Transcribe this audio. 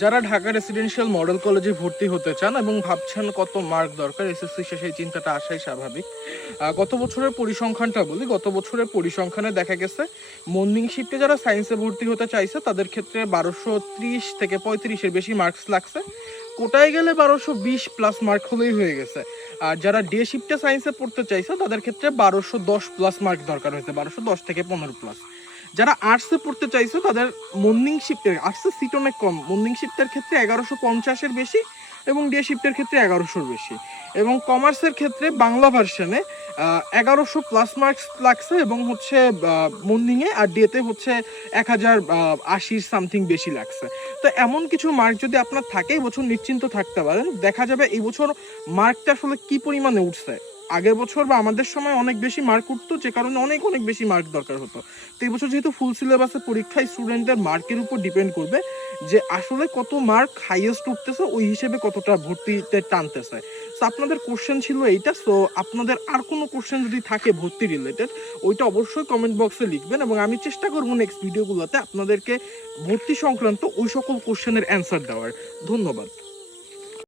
যারা Dhaka residential model কলেজে ভর্তি হতে চান এবং ভাবছেন কত মার্ক দরকার এসএসসি শেষে এই চিন্তাটা আসাই স্বাভাবিক। গত বছরের পরিসংখ্যানটা বলি, গত বছরের পরিসংখ্যানে দেখা গেছে, মর্নিং শিফটে যারা সায়েন্সে ভর্তি হতে চাইছে, তাদের ক্ষেত্রে বারোশো ত্রিশ থেকে পঁয়ত্রিশের বেশি মার্কস লাগছে। কোটায় গেলে বারোশো বিশ প্লাস মার্ক হলেই হয়ে গেছে। আর যারা ডে শিফটে সায়েন্সে পড়তে চাইছে, তাদের ক্ষেত্রে বারোশো দশ প্লাস মার্ক দরকার হয়েছে বারোশো দশ থেকে পনেরো প্লাস যারা আর্টসে পড়তে চাইছে, তাদের মর্নিং শিফটের আর্টসের সিট অনেক কম। মর্নিং শিফটের ক্ষেত্রে এগারোশো পঞ্চাশের বেশি এবং ডে শিফটের ক্ষেত্রে এগারোশোর বেশি। এবং কমার্সের ক্ষেত্রে বাংলা ভার্সনে এগারোশো প্লাস মার্কস লাগছে এবং হচ্ছে মর্নিংয়ে আর ডেতে হচ্ছে এক হাজার আশির সামথিং বেশি লাগছে। তো এমন কিছু মার্ক যদি আপনার থাকে, এই বছর নিশ্চিন্ত থাকতে পারেন। দেখা যাবে এই বছর মার্কটা আসলে কি পরিমাণে উঠছে। আগের বছর বা আমাদের সময় অনেক বেশি মার্ক উঠতো, যে কারণে অনেক অনেক বেশি মার্ক দরকার হতো। তো এই বছর যেহেতু ফুল সিলেবাসের পরীক্ষায় স্টুডেন্টদের মার্কের উপর ডিপেন্ড করবে, যে আসলে কত মার্ক হাইয়েস্ট উঠতেছে, ওই হিসেবে কতটা ভর্তিতে টানতেছে। তো আপনাদের কোশ্চেন ছিল এইটা সো আপনাদের আর কোনো কোশ্চেন যদি থাকে ভর্তি রিলেটেড ওইটা অবশ্যই কমেন্ট বক্সে লিখবেন এবং আমি চেষ্টা করব নেক্সট ভিডিওগুলোতে আপনাদেরকে ভর্তি সংক্রান্ত ওই সকল কোশ্চেনের অ্যান্সার দেওয়ার। ধন্যবাদ।